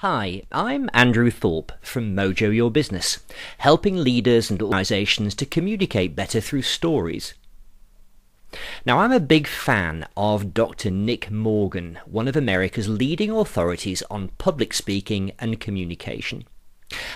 Hi, I'm Andrew Thorpe from Mojo Your Business, helping leaders and organisations to communicate better through stories. Now, I'm a big fan of Dr. Nick Morgan, one of America's leading authorities on public speaking and communication.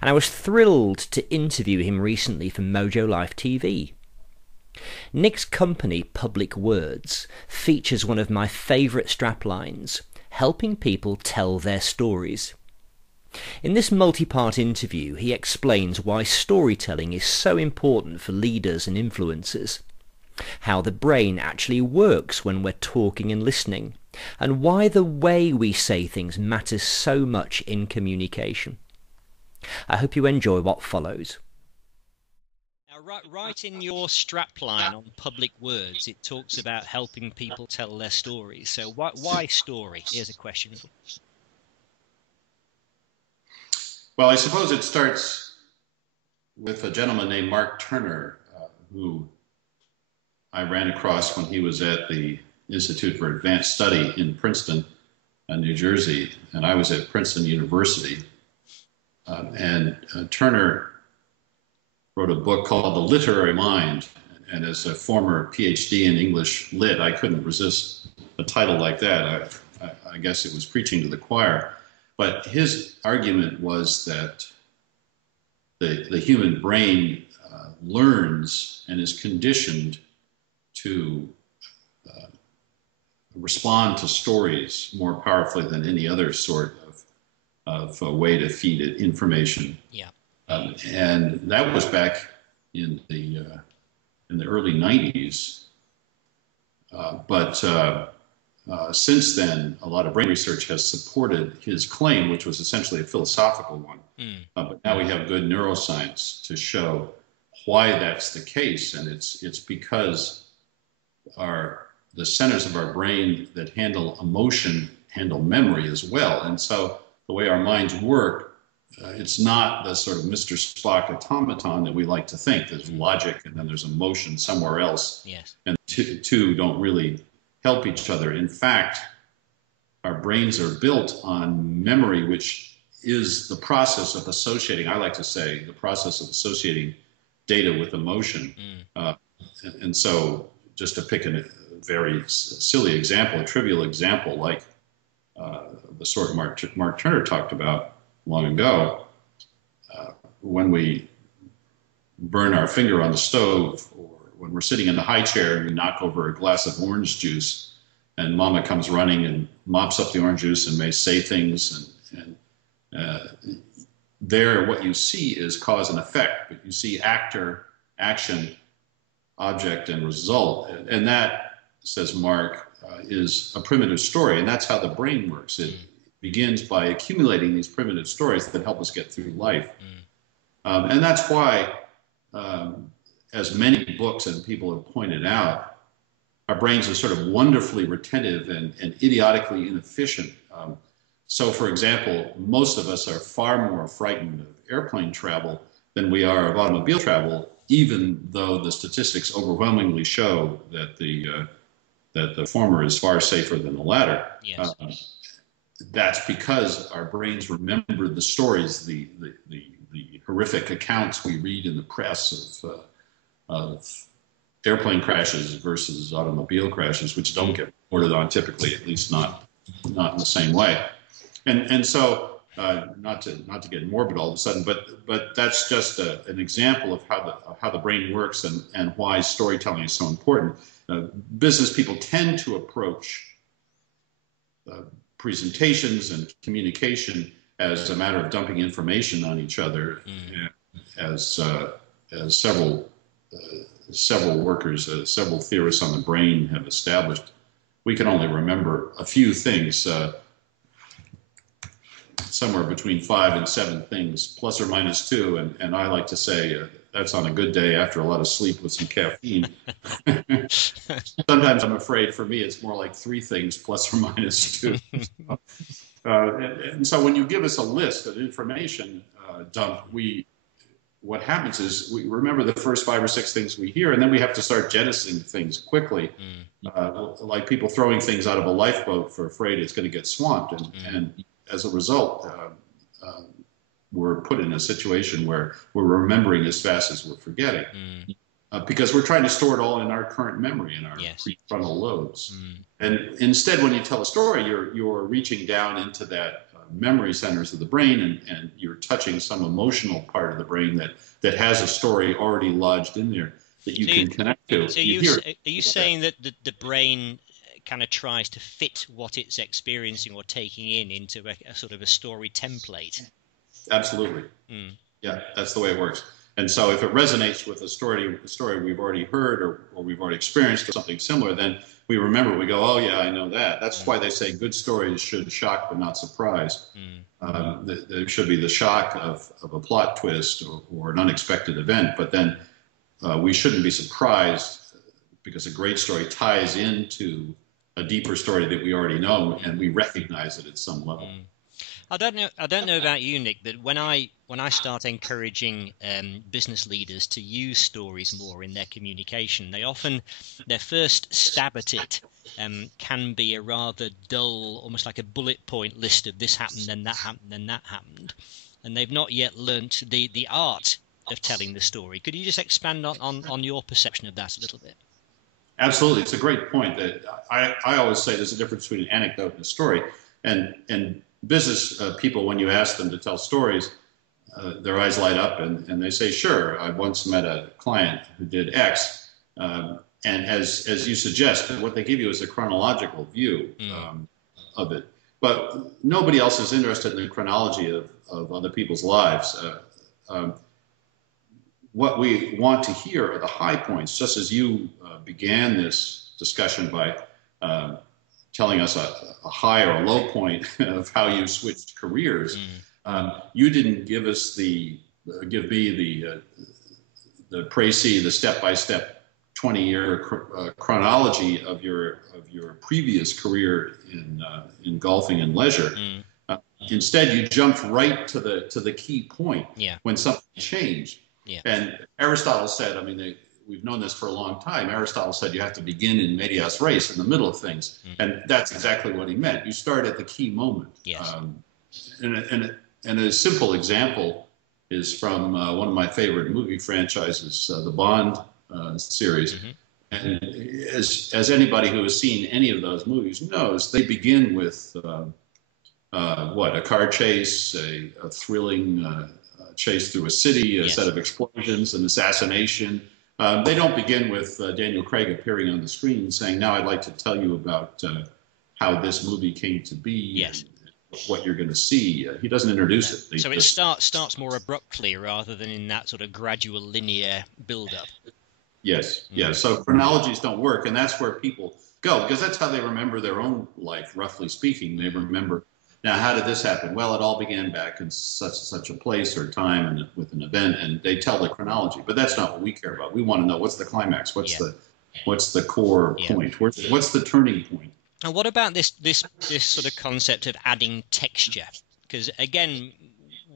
And I was thrilled to interview him recently for Mojo Life TV. Nick's company, Public Words, features one of my favourite straplines, helping people tell their stories. In this multi-part interview, he explains why storytelling is so important for leaders and influencers, how the brain actually works when we're talking and listening, and why the way we say things matters so much in communication. I hope you enjoy what follows. Now, right in your strapline on Public Words, it talks about helping people tell their stories. So why story? Here's a question. Well, I suppose it starts with a gentleman named Mark Turner, who I ran across when he was at the Institute for Advanced Study in Princeton, New Jersey, and I was at Princeton University. Turner wrote a book called The Literary Mind, and as a former PhD in English Lit, I couldn't resist a title like that. I guess it was preaching to the choir. But his argument was that the human brain learns and is conditioned to respond to stories more powerfully than any other sort of way to feed it information. Yeah. And that was back in the early 90s. Since then, a lot of brain research has supported his claim, which was essentially a philosophical one. But now we have good neuroscience to show why that's the case, and it's because the centers of our brain that handle emotion handle memory as well. And so the way our minds work, it's not the sort of Mr. Spock automaton that we like to think. There's logic and then there's emotion somewhere else. Yes. And the two don't really help each other. In fact, our brains are built on memory, which is the process of associating, I like to say, the process of associating data with emotion. And so just to pick a very silly example, a trivial example, like the sort Mark Turner talked about long ago, when we burn our finger on the stove, or when we're sitting in the high chair and we knock over a glass of orange juice and mama comes running and mops up the orange juice and may say things, and there what you see is cause and effect, but you see actor, action, object, and result. And that, says Mark, is a primitive story, and that's how the brain works. It begins by accumulating these primitive stories that help us get through life. And that's why, as many books and people have pointed out, our brains are sort of wonderfully retentive and idiotically inefficient. So, for example, most of us are far more frightened of airplane travel than we are of automobile travel, even though the statistics overwhelmingly show that the former is far safer than the latter. Yes. That's because our brains remember the stories, the horrific accounts we read in the press of airplane crashes versus automobile crashes, which don't get reported on typically, at least not in the same way. And so, not to get morbid all of a sudden, but that's just an example of how the brain works and why storytelling is so important. Business people tend to approach presentations and communication as a matter of dumping information on each other, as several workers, several theorists on the brain have established. We can only remember a few things, somewhere between 5 and 7 things, plus or minus 2, and I like to say that's on a good day after a lot of sleep with some caffeine. Sometimes I'm afraid for me it's more like 3 things plus or minus 2. And so when you give us a list of information dump, we what happens is we remember the first 5 or 6 things we hear, and then we have to start jettisoning things quickly, like people throwing things out of a lifeboat for afraid it's going to get swamped. And as a result, we're put in a situation where we're remembering as fast as we're forgetting. Because we're trying to store it all in our current memory, in our prefrontal lobes. And instead, when you tell a story, you're reaching down into that memory centers of the brain, and you're touching some emotional part of the brain that has a story already lodged in there that you can connect to. So are you saying that the brain kind of tries to fit what it's experiencing or taking in into a sort of a story template? Absolutely. Yeah, that's the way it works. And so if it resonates with a story we've already heard or we've already experienced or something similar, then we remember, we go, oh yeah, I know that. That's why they say good stories should shock but not surprise. There should be the shock of a plot twist or an unexpected event, but then we shouldn't be surprised because a great story ties into a deeper story that we already know, and we recognize it at some level. I don't know about you, Nick, but when I start encouraging business leaders to use stories more in their communication, their first stab at it can be a rather dull, almost like a bullet point list of this happened, then that happened, then that happened, and they've not yet learnt the art of telling the story. Could you just expand on your perception of that a little bit? Absolutely, it's a great point. That I always say there's a difference between an anecdote and a story, and business people, when you ask them to tell stories, their eyes light up and they say, sure, I once met a client who did X. And as you suggest, what they give you is a chronological view of it. But nobody else is interested in the chronology of other people's lives. What we want to hear are the high points, just as you began this discussion by telling us a high or a low point of how you switched careers. You didn't give us give me the précis, the step-by-step 20-year chronology of your previous career in golfing and leisure. Instead, you jumped right to the key point when something changed. And Aristotle said, I mean, we've known this for a long time. Aristotle said you have to begin in medias res, in the middle of things. And that's exactly what he meant. You start at the key moment. And a simple example is from one of my favorite movie franchises, the Bond series. And as anybody who has seen any of those movies knows, they begin with a car chase, a thrilling chase through a city, a set of explosions, an assassination. They don't begin with Daniel Craig appearing on the screen saying, now I'd like to tell you about how this movie came to be and what you're going to see. He doesn't introduce it. So it starts more abruptly rather than in that sort of gradual linear build-up. Yes. So chronologies don't work, and that's where people go, because that's how they remember their own life, roughly speaking. They remember, now, how did this happen? Well, it all began back in such and such a place or time and with an event, and they tell the chronology. But that's not what we care about. We want to know, what's the climax? What's the core point? What's the turning point? And what about this sort of concept of adding texture? Because again,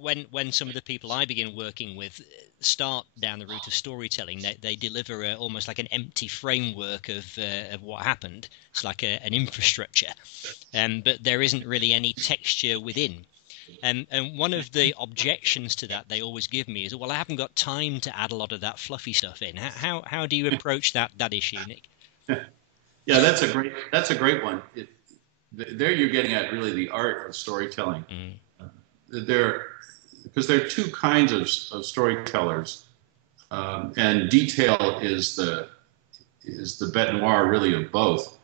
when some of the people I begin working with start down the route of storytelling, they deliver almost like an empty framework of what happened. It's like an infrastructure, but there isn't really any texture within. And one of the objections to that they always give me is, well, I haven't got time to add a lot of that fluffy stuff in. How do you approach that issue, Nick? Yeah, that's a great one. There you're getting at really the art of storytelling. Because there are two kinds of storytellers, and detail is the bête noire really of both.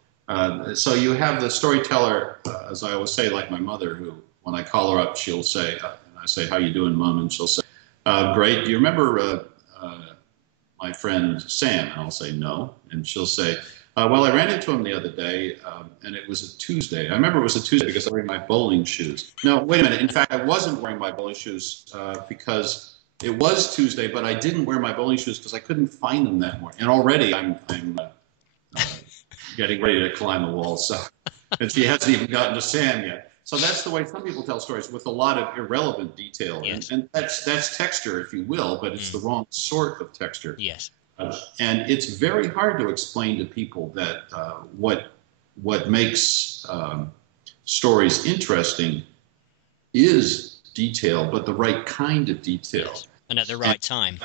So you have the storyteller, as I always say, like my mother, who when I call her up, she'll say, and I say, "How you doing, Mom?" And she'll say, "Great. Do you remember my friend Sam?" And I'll say, "No." And she'll say, well, I ran into him the other day, and it was a Tuesday. I remember it was a Tuesday because I was wearing my bowling shoes. No, wait a minute. In fact, I wasn't wearing my bowling shoes because it was Tuesday, but I didn't wear my bowling shoes because I couldn't find them that morning. And already I'm getting ready to climb the wall. So, and she hasn't even gotten to Sam yet. So that's the way some people tell stories, with a lot of irrelevant detail. Yes. And that's texture, if you will, but it's the wrong sort of texture. Yes. And it's very hard to explain to people that what makes stories interesting is detail, but the right kind of detail. Yes. And at the right time.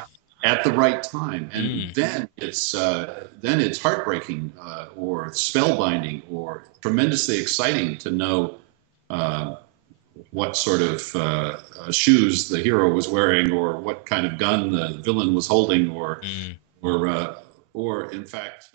At the right time, and then it's heartbreaking, or spellbinding, or tremendously exciting to know what sort of shoes the hero was wearing, or what kind of gun the villain was holding, or in fact.